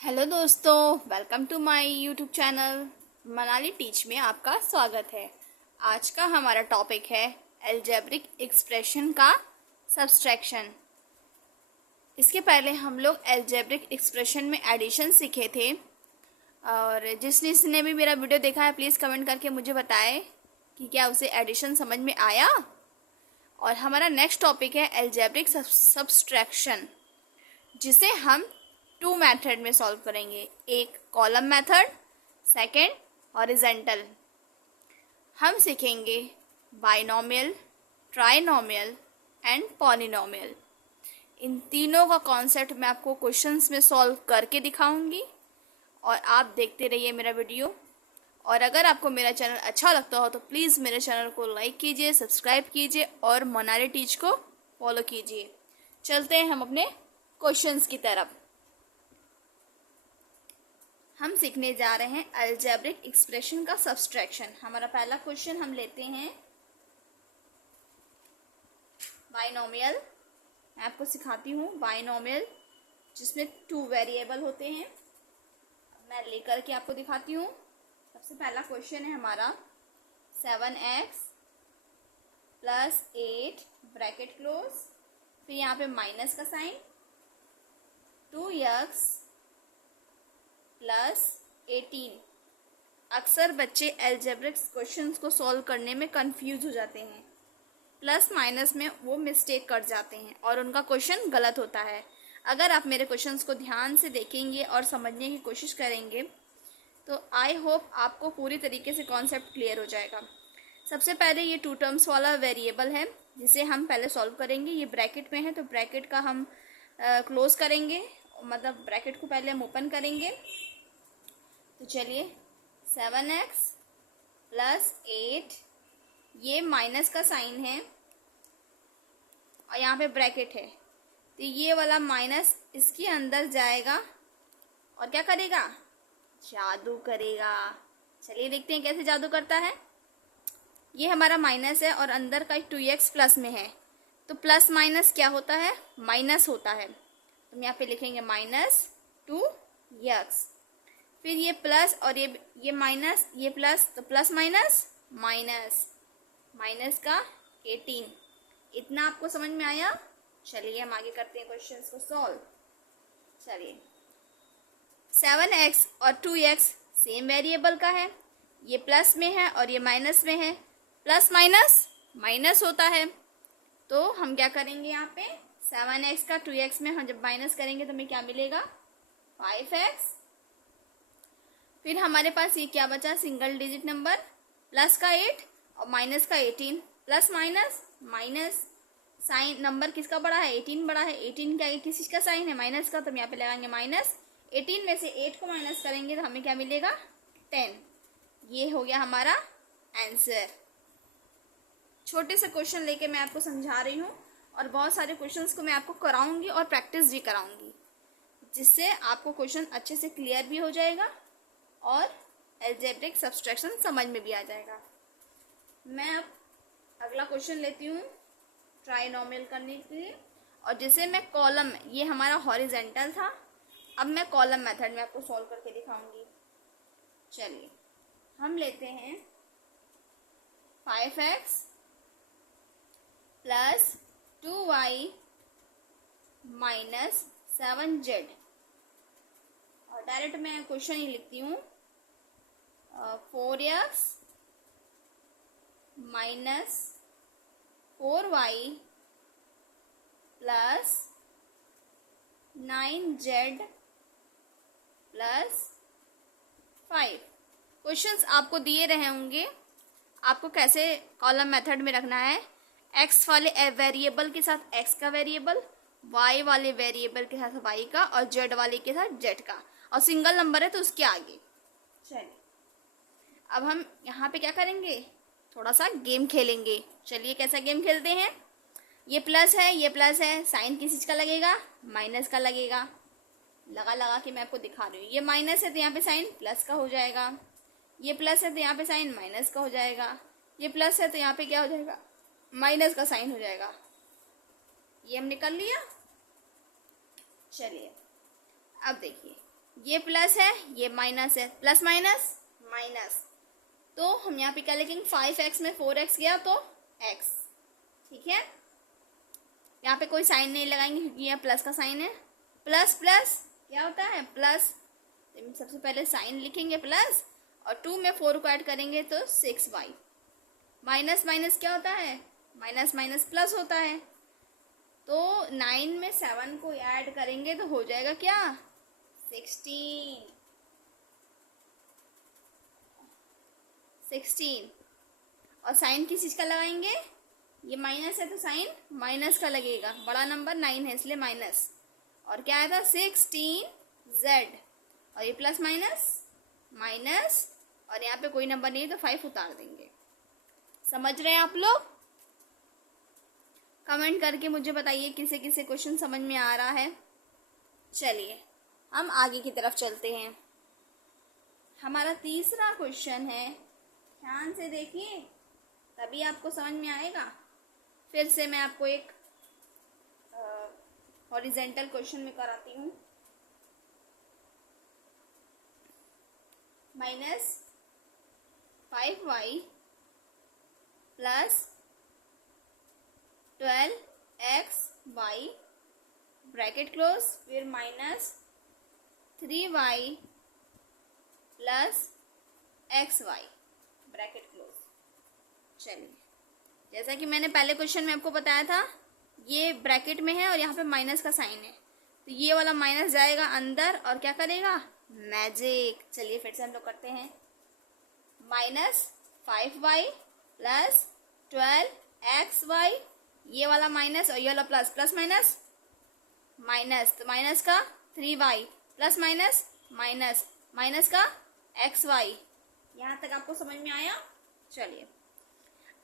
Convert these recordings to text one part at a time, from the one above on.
Hello दोस्तों, welcome to my YouTube channel Manali teach में आपका स्वागत है। आज का हमारा टॉपिक है अलजेब्रिक एक्सप्रेशन का सब्सट्रैक्शन। इसके पहले हम लोग अलजेब्रिक एक्सप्रेशन में एडिशन सीखे थे और जिसने भी मेरा वीडियो देखा है प्लीज़ कमेंट करके मुझे बताएं कि क्या उसे एडिशन समझ में आया। और हमारा नेक्स्ट टॉपिक है अलजेब्रिक सब्सट्रैक्शन, जिसे हम टू मेथड में सॉल्व करेंगे। एक कॉलम मेथड, सेकंड हॉरिजेंटल। हम सीखेंगे बाइनोमियल, ट्राइनोमियल एंड पॉलिनोमियल। इन तीनों का कॉन्सेप्ट मैं आपको क्वेश्चंस में सॉल्व करके दिखाऊंगी और आप देखते रहिए मेरा वीडियो। और अगर आपको मेरा चैनल अच्छा लगता हो तो प्लीज़ मेरे चैनल को लाइक कीजिए, सब्सक्राइब कीजिए और मनाली टीच को फॉलो कीजिए। चलते हैं हम अपने क्वेश्चंस की तरफ। हम सीखने जा रहे हैं अलजेब्रिक एक्सप्रेशन का सब्सट्रैक्शन। हमारा पहला क्वेश्चन हम लेते हैं बाइनोमियल। मैं आपको सिखाती हूँ बाइनोमियल, जिसमें टू वेरिएबल होते हैं। मैं लेकर के आपको दिखाती हूँ। सबसे पहला क्वेश्चन है हमारा 7x प्लस 8 ब्रैकेट क्लोज, फिर यहाँ पे माइनस का साइन, 2x प्लस 18। अक्सर बच्चे अलजेब्रिक क्वेश्चंस को सॉल्व करने में कंफ्यूज हो जाते हैं। प्लस माइनस में वो मिस्टेक कर जाते हैं और उनका क्वेश्चन गलत होता है। अगर आप मेरे क्वेश्चंस को ध्यान से देखेंगे और समझने की कोशिश करेंगे तो आई होप आपको पूरी तरीके से कॉन्सेप्ट क्लियर हो जाएगा। सबसे पहले ये टू टर्म्स वाला वेरिएबल है जिसे हम पहले सॉल्व करेंगे। ये ब्रैकेट में है तो ब्रैकेट का हम क्लोज करेंगे, मतलब ब्रैकेट को पहले हम ओपन करेंगे। तो चलिए 7x प्लस 8, ये माइनस का साइन है और यहाँ पे ब्रैकेट है, तो ये वाला माइनस इसके अंदर जाएगा और क्या करेगा, जादू करेगा। चलिए देखते हैं कैसे जादू करता है। ये हमारा माइनस है और अंदर का 2x प्लस में है, तो प्लस माइनस क्या होता है, माइनस होता है। तो हम यहाँ पे लिखेंगे माइनस 2x। फिर ये प्लस और ये माइनस, ये प्लस, तो प्लस माइनस माइनस, माइनस का 18। इतना आपको समझ में आया। चलिए हम आगे करते हैं क्वेश्चंस को सॉल्व। चलिए 7x और 2x सेम वेरिएबल का है, ये प्लस में है और ये माइनस में है। प्लस माइनस माइनस होता है, तो हम क्या करेंगे, यहाँ पे 7x का 2x में हम जब माइनस करेंगे तो हमें क्या मिलेगा, 5x। फिर हमारे पास ये क्या बचा, सिंगल डिजिट नंबर, प्लस का 8 और माइनस का 18। Plus minus minus, sign number किसका बड़ा है, 18 बड़ा है। 18 क्या किस का साइन है, माइनस का, तो हम यहाँ पे लगाएंगे माइनस। 18 में से 8 को माइनस करेंगे तो हमें क्या मिलेगा, 10। ये हो गया हमारा आंसर। छोटे से क्वेश्चन लेके मैं आपको समझा रही हूँ और बहुत सारे क्वेश्चंस को मैं आपको कराऊंगी और प्रैक्टिस भी कराऊंगी, जिससे आपको क्वेश्चन अच्छे से क्लियर भी हो जाएगा और अलजेब्रिक सब्सट्रैक्शन समझ में भी आ जाएगा। मैं अब अगला क्वेश्चन लेती हूँ ट्राइनोमियल करने के लिए, और जिसे मैं कॉलम, ये हमारा हॉरिजेंटल था, अब मैं कॉलम मेथड में आपको सॉल्व करके दिखाऊंगी। चलिए हम लेते हैं 5x plus 2y minus 7z, और डायरेक्ट मैं क्वेश्चन ही लिखती हूँ 4x minus 4y plus 9z plus 5। Questions आपको दिए रहे होंगे, आपको कैसे कॉलम मेथड में रखना है। x वाले वेरिएबल के साथ x का वेरिएबल, y वाले वेरिएबल के साथ y का और z वाले के साथ z का, और सिंगल नंबर है तो उसके आगे। चलिए अब हम यहाँ पे क्या करेंगे, थोड़ा सा गेम खेलेंगे। चलिए कैसा गेम खेलते हैं। ये प्लस है, ये प्लस है, साइन किस चीज़ का लगेगा, माइनस का लगेगा। लगा के मैं आपको दिखा रही हूँ। ये माइनस है तो यहाँ पे साइन प्लस का हो जाएगा, ये प्लस है तो यहाँ पे साइन माइनस का हो जाएगा, ये प्लस है तो यहाँ पे क्या हो जाएगा, माइनस का साइन हो जाएगा। ये हम निकाल लिया। चलिए अब देखिए ये प्लस है, ये माइनस है, प्लस माइनस माइनस। तो हम यहाँ पे क्या लिखेंगे, 5x में 4x गया तो x। ठीक है, यहाँ पे कोई साइन नहीं लगाएंगे क्योंकि यहाँ प्लस का साइन है। प्लस प्लस क्या होता है, प्लस। सबसे पहले साइन लिखेंगे प्लस, और 2 में 4 को ऐड करेंगे तो 6y। माइनस माइनस क्या होता है, माइनस माइनस प्लस होता है। तो 9 में 7 को ऐड करेंगे तो हो जाएगा क्या, 16। और साइन किस चीज़ का लगाएंगे, ये माइनस है तो साइन माइनस का लगेगा, बड़ा नंबर 9 है इसलिए माइनस। और क्या आया था, 16z। और ये प्लस माइनस माइनस, और यहाँ पे कोई नंबर नहीं है तो 5 उतार देंगे। समझ रहे हैं आप लोग? कमेंट करके मुझे बताइए किसे किसे क्वेश्चन समझ में आ रहा है। चलिए हम आगे की तरफ चलते हैं। हमारा तीसरा क्वेश्चन है, ध्यान से देखिए तभी आपको समझ में आएगा। फिर से मैं आपको एक हॉरिजेंटल क्वेश्चन में कराती हूँ। -5y plus 12xy bracket close, फिर -3y plus xy bracket close. चलिए, जैसा कि मैंने पहले क्वेश्चन में आपको बताया था, ये ब्रैकेट में है और यहाँ पे माइनस का साइन है, तो ये वाला माइनस जाएगा अंदर और क्या करेगा, मैजिक। चलिए फिर से हम लोग करते हैं। -5y प्लस 12xy, ये वाला माइनस और ये वाला प्लस, प्लस माइनस माइनस, तो माइनस का 3y plus minus minus, minus का xy। यहाँ तक आपको समझ में आया? चलिए,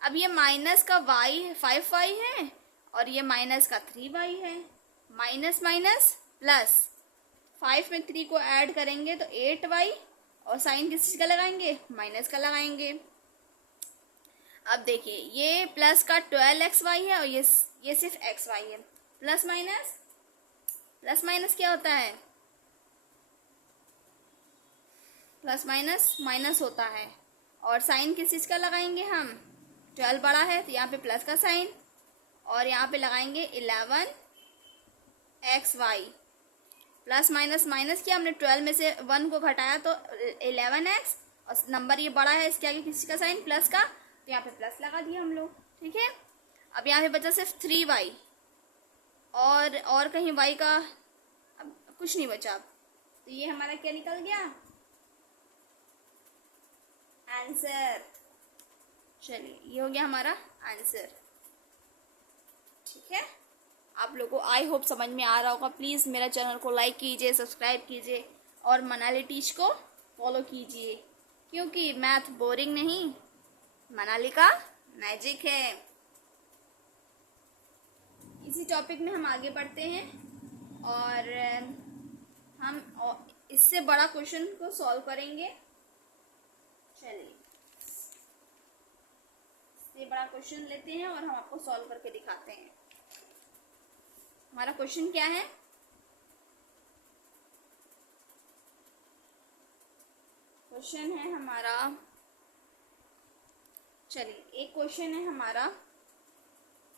अब ये माइनस का y 5y है और ये माइनस का 3y है। माइनस माइनस प्लस, 5 में 3 को ऐड करेंगे तो 8y, और साइन किस चीज़ का लगाएंगे, माइनस का लगाएंगे। अब देखिए, ये प्लस का 12xy है और ये सिर्फ xy है। प्लस माइनस क्या होता है, प्लस माइनस माइनस होता है। और साइन किस चीज़ का लगाएंगे हम, 12 बड़ा है तो यहाँ पे प्लस का साइन, और यहाँ पे लगाएंगे 11xy। प्लस माइनस माइनस किया हमने, 12 में से 1 को घटाया तो 11x, और नंबर ये बड़ा है इसके आगे किसी का साइन प्लस का, तो यहाँ पे प्लस लगा दिया हम लोग। ठीक है, अब यहाँ पे बचा सिर्फ 3y, और कहीं y का अब कुछ नहीं बचा। तो ये हमारा क्या निकल गया, आंसर। चलिए, ये हो गया हमारा आंसर। ठीक है, आप लोगों को आई होप समझ में आ रहा होगा। प्लीज़ मेरा चैनल को लाइक कीजिए, सब्सक्राइब कीजिए और मनाली टीच को फॉलो कीजिए, क्योंकि मैथ बोरिंग नहीं, मनाली का मैजिक है। इसी टॉपिक में हम आगे बढ़ते हैं और हम इससे बड़ा क्वेश्चन को सॉल्व करेंगे। चलिए, इससे बड़ा क्वेश्चन लेते हैं और हम आपको सॉल्व करके दिखाते हैं। हमारा क्वेश्चन क्या है, क्वेश्चन है हमारा, चलिए एक क्वेश्चन है हमारा,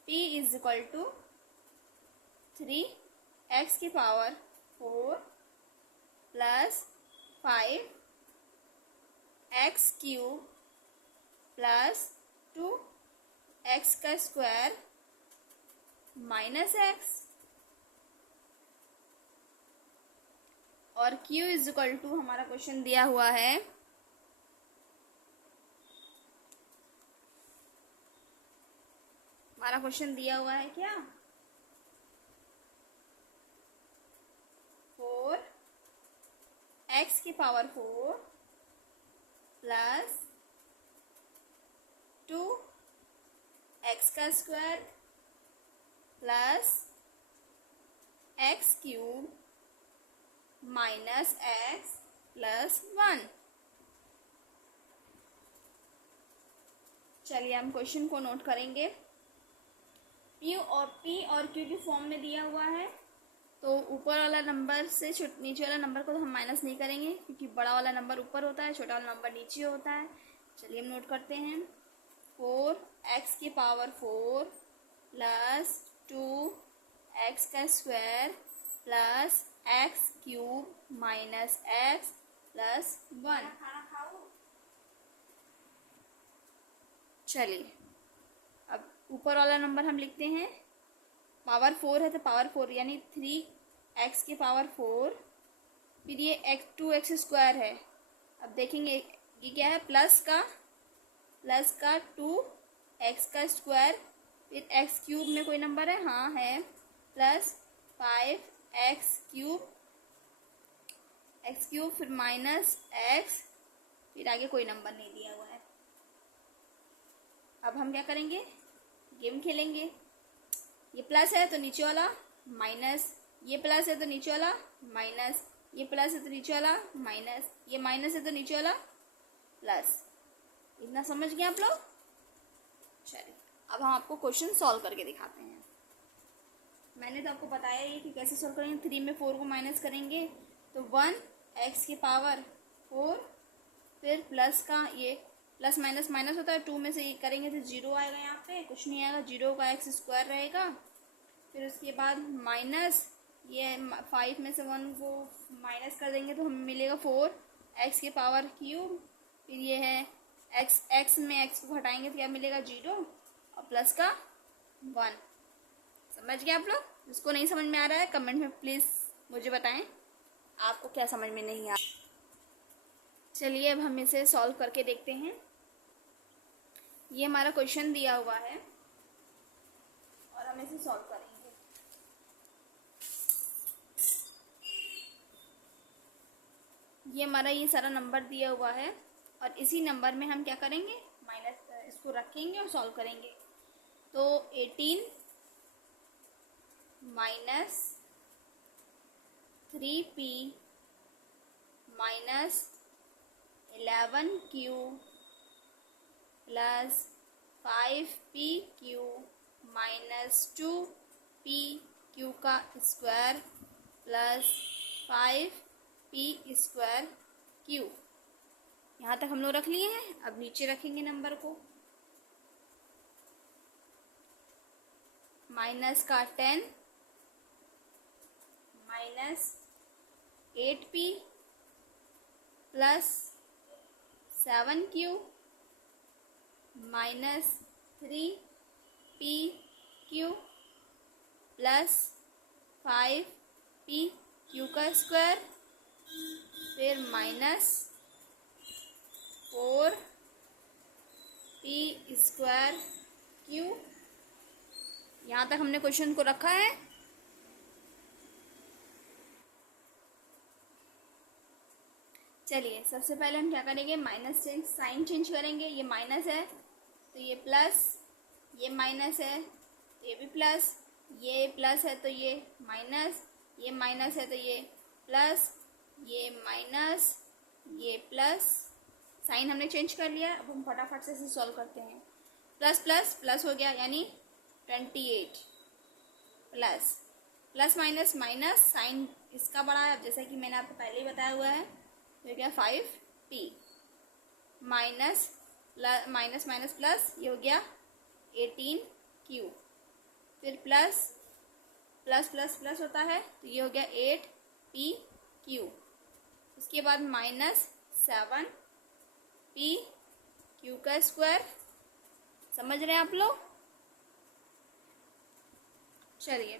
p is equal to 3x की power 4 plus 5x cube plus 2x का स्क्वायर माइनस x, और q इज इक्वल टू, हमारा क्वेश्चन दिया हुआ है हमारा क्वेश्चन दिया हुआ है क्या, 4x की पावर 4 प्लस 2x का square plus x cube minus x plus 1। चलिए हम क्वेश्चन को नोट करेंगे। P और Q की फॉर्म में दिया हुआ है तो ऊपर वाला नंबर से नीचे वाला नंबर को तो हम माइनस नहीं करेंगे, क्योंकि बड़ा वाला नंबर ऊपर होता है, छोटा वाला नंबर नीचे होता है। चलिए हम नोट करते हैं। 4x⁴ plus 2x² plus x³ minus x plus 1। चलिए अब ऊपर वाला नंबर हम लिखते हैं। पावर 4 है तो पावर 4 यानी 3x⁴, फिर ये 2x² है। अब देखेंगे ये क्या है, प्लस का 2x², फिर x³ में कोई नंबर है, हाँ है, प्लस 5x³ फिर माइनस x, फिर आगे कोई नंबर नहीं दिया हुआ है। अब हम क्या करेंगे, गेम खेलेंगे। ये प्लस है तो नीचे वाला माइनस, ये प्लस है तो नीचे वाला माइनस, ये प्लस है तो नीचे वाला माइनस, ये माइनस है तो नीचे वाला प्लस। इतना समझ गए आप लोग? चलिए अब हम आपको क्वेश्चन सॉल्व करके दिखाते हैं। मैंने तो आपको बताया ये कि कैसे सॉल्व करेंगे। 3 में 4 को माइनस करेंगे तो 1x⁴, फिर प्लस का ये प्लस माइनस माइनस होता है, 2 में से ये करेंगे तो 0 आएगा, यहाँ पे कुछ नहीं आएगा, 0 का x² रहेगा। फिर उसके बाद माइनस ये 5 में से 1 को माइनस कर देंगे तो हमें मिलेगा 4x⁴। फिर ये है x में x को हटाएंगे तो क्या मिलेगा 0 और प्लस का 1। समझ गए आप लोग? जिसको नहीं समझ में आ रहा है कमेंट में प्लीज़ मुझे बताएं आपको क्या समझ में नहीं आ। चलिए अब हम इसे सॉल्व करके देखते हैं। ये हमारा क्वेश्चन दिया हुआ है और हम इसे सॉल्व करेंगे। ये हमारा ये सारा नंबर दिया हुआ है और इसी नंबर में हम क्या करेंगे, माइनस इसको रखेंगे और सॉल्व करेंगे। तो 18 minus 3p minus 11q plus 5pq minus 2pq का स्क्वायर प्लस 5p²q। यहाँ तक हम लोग रख लिए हैं। अब नीचे रखेंगे नंबर को, माइनस का 10 minus 8p plus 7q minus 3pq plus 5pq का स्क्वायर, फिर माइनस 4p²q। यहाँ तक हमने क्वेश्चन को रखा है। चलिए सबसे पहले हम क्या करेंगे, माइनस से साइन चेंज करेंगे। ये माइनस है तो ये प्लस, ये माइनस है ये भी प्लस, ये प्लस है तो ये माइनस, ये माइनस है तो ये प्लस, ये माइनस, ये प्लस। साइन हमने चेंज कर लिया। अब हम फटाफट से इसे सॉल्व करते हैं। प्लस प्लस प्लस हो गया यानी 28 plus plus minus minus, sign इसका बड़ा है जैसा कि मैंने आपको पहले ही बताया हुआ है। तो क्या 5p minus minus minus plus, ये हो गया 18q, फिर प्लस प्लस प्लस प्लस होता है तो ये हो गया 8pq। उसके बाद माइनस 7pq का स्क्वायर। समझ रहे हैं आप लोग? चलिए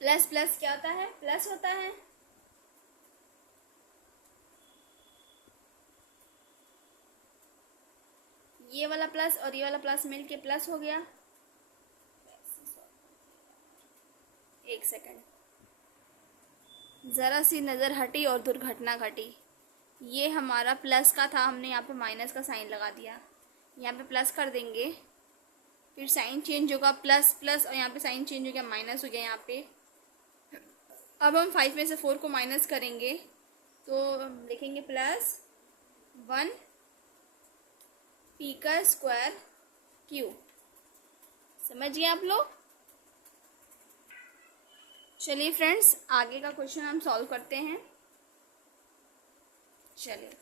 प्लस प्लस क्या होता है, प्लस होता है। ये वाला प्लस और ये वाला प्लस मिलके प्लस हो गया। एक सेकंड, ज़रा सी नज़र हटी और दुर्घटना घटी। ये हमारा प्लस का था, हमने यहाँ पे माइनस का साइन लगा दिया। यहाँ पे प्लस कर देंगे, फिर साइन चेंज होगा प्लस प्लस, और यहाँ पे साइन चेंज हो गया माइनस हो गया यहाँ पे। अब हम 5 में से 4 को माइनस करेंगे तो लिखेंगे प्लस 1p का स्क्वायर q। समझ गए आप लोग? चलिए फ्रेंड्स, आगे का क्वेश्चन हम सॉल्व करते हैं। चलिए,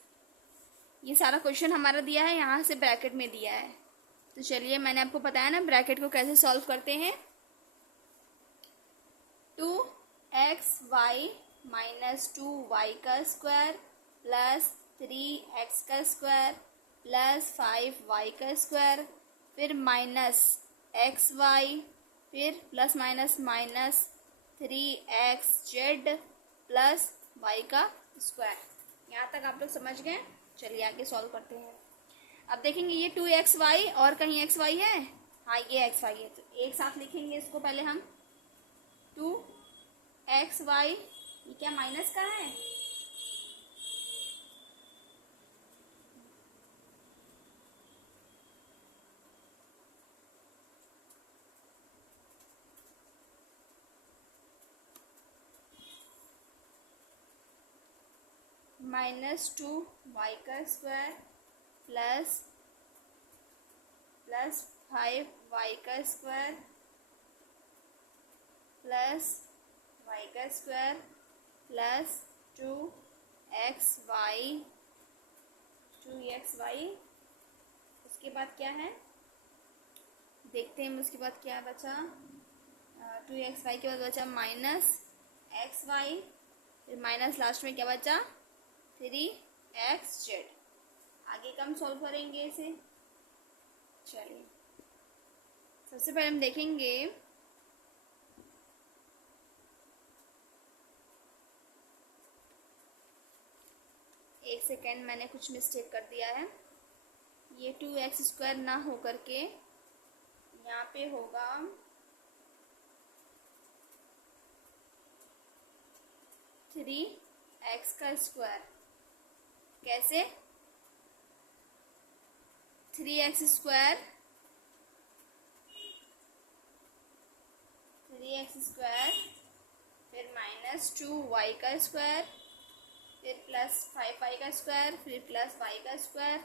ये सारा क्वेश्चन हमारा दिया है, यहाँ से ब्रैकेट में दिया है। तो चलिए, मैंने आपको बताया ना ब्रैकेट को कैसे सॉल्व करते हैं। 2xy माइनस 2y का स्क्वायर प्लस 3x का स्क्वायर प्लस 5y का स्क्वायर, फिर माइनस xy, फिर plus minus minus 3xz plus y का स्क्वायर। यहाँ तक आप लोग समझ गए। चलिए आगे सॉल्व करते हैं। अब देखेंगे ये 2xy और कहीं xy है, हाँ ये xy है, तो एक साथ लिखेंगे इसको। पहले हम 2xy, ये क्या माइनस का है, माइनस 2y का स्क्वायर प्लस 5y का स्क्वायर प्लस y का स्क्वायर प्लस 2xy। उसके बाद क्या है देखते हैं। उसके बाद क्या बचा, 2xy के बाद बचा माइनस xy, फिर माइनस लास्ट में क्या बचा 3xz। आगे का हम सॉल्व करेंगे इसे। चलिए, सबसे पहले हम देखेंगे एक सेकेंड, मैंने कुछ मिस्टेक कर दिया है। ये 2x स्क्वायर ना हो करके यहाँ पे होगा 3x का स्क्वायर। कैसे, 3x स्क्वायर फिर माइनस 2y का स्क्वायर, फिर प्लस 5y का स्क्वायर, फिर प्लस y का स्क्वायर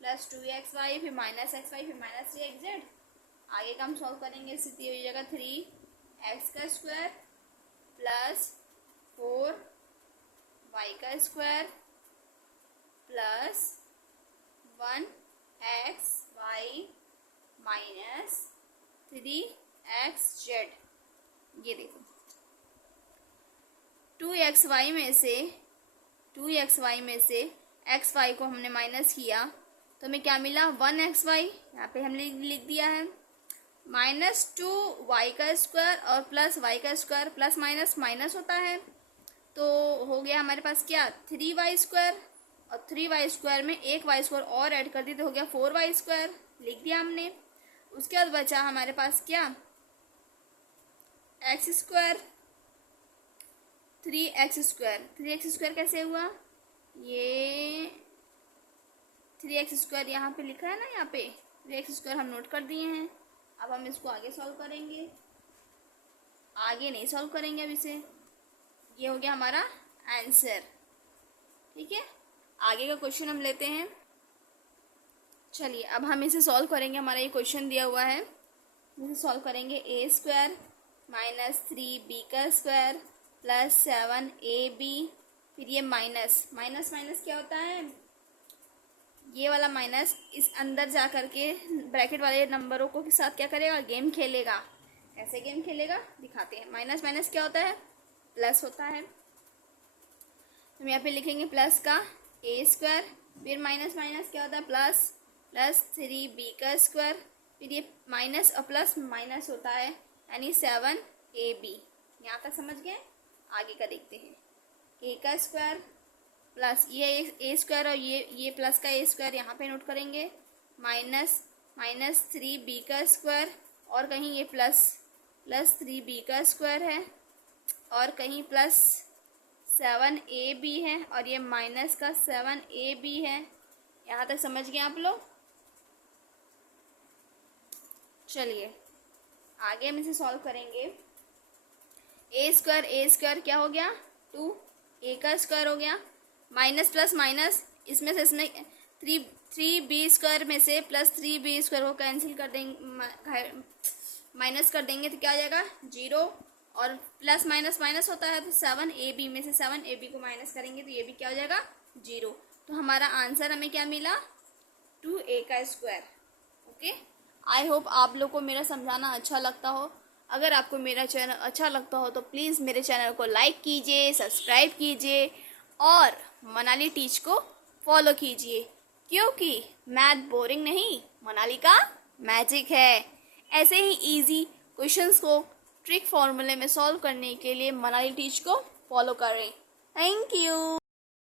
प्लस 2xy, फिर माइनस xy, फिर माइनस 3xz। आगे का हम सॉल्व करेंगे। इसी हो जाएगा 3x का स्क्वायर प्लस 4y का square plus 1xy minus 3xz। ये देखो, 2xy में से xy को हमने माइनस किया तो हमें क्या मिला 1xy। यहाँ पे हमने लिख दिया है माइनस 2y का स्क्वायर और प्लस y का स्क्वायर, प्लस माइनस माइनस होता है, तो हो गया हमारे पास क्या 3y स्क्वायर, और 3y स्क्वायर में एक y स्क्वायर और ऐड कर दी तो हो गया 4y स्क्वायर, लिख दिया हमने। उसके बाद बचा हमारे पास क्या x स्क्वायर, 3x स्क्वायर कैसे हुआ, ये 3x स्क्वायर यहाँ पे लिखा है ना, यहाँ पे 3x स्क्वायर हम नोट कर दिए हैं। अब हम इसको आगे सॉल्व करेंगे, आगे नहीं सॉल्व करेंगे अब इसे। ये हो गया हमारा आंसर। ठीक है, आगे का क्वेश्चन हम लेते हैं। चलिए, अब हम इसे सॉल्व करेंगे। हमारा ये क्वेश्चन दिया हुआ है, इसे सॉल्व करेंगे। a स्क्वायर माइनस 3b का स्क्वायर प्लस 7ab, फिर ये माइनस माइनस क्या होता है, ये वाला माइनस इस अंदर जा कर के ब्रैकेट वाले नंबरों को के साथ क्या करेगा, गेम खेलेगा। कैसे गेम खेलेगा दिखाते हैं। माइनस माइनस क्या होता है, प्लस होता है। हम यहाँ पे लिखेंगे प्लस का a स्क्वायर, फिर माइनस माइनस क्या होता है प्लस 3b का स्क्वायर, फिर ये माइनस और प्लस माइनस होता है यानी 7ab। यहाँ तक समझ गए। आगे का देखते हैं। a का स्क्वायर प्लस ये a स्क्वायर और ये प्लस का a स्क्वायर यहाँ पे नोट करेंगे, माइनस 3b का स्क्वायर, और कहीं ये प्लस 3b का स्क्वायर है, और कहीं प्लस 7ab है, और ये माइनस का 7ab है। यहाँ तक समझ गए आप लोग। चलिए आगे हम इसे सॉल्व करेंगे। a स्क्वायर क्या हो गया 2a का स्क्वायर हो गया, माइनस प्लस माइनस, इसमें से इसमें 3b स्क्वायर में से प्लस 3b स्क्वायर को कैंसिल कर देंगे, माइनस कर देंगे तो क्या आ जाएगा 0, और प्लस माइनस माइनस होता है, तो 7ab में से 7ab को माइनस करेंगे तो ये भी क्या हो जाएगा 0। तो हमारा आंसर हमें क्या मिला 2a का स्क्वायर। ओके, आई होप आप लोग को मेरा समझाना अच्छा लगता हो। अगर आपको मेरा चैनल अच्छा लगता हो तो प्लीज़ मेरे चैनल को लाइक कीजिए, सब्सक्राइब कीजिए और मनाली टीच को फॉलो कीजिए, क्योंकि मैथ बोरिंग नहीं, मनाली का मैजिक है। ऐसे ही इजी क्वेश्चंस को ट्रिक फॉर्मूले में सॉल्व करने के लिए मनाली टीच को फॉलो करें। Thank you.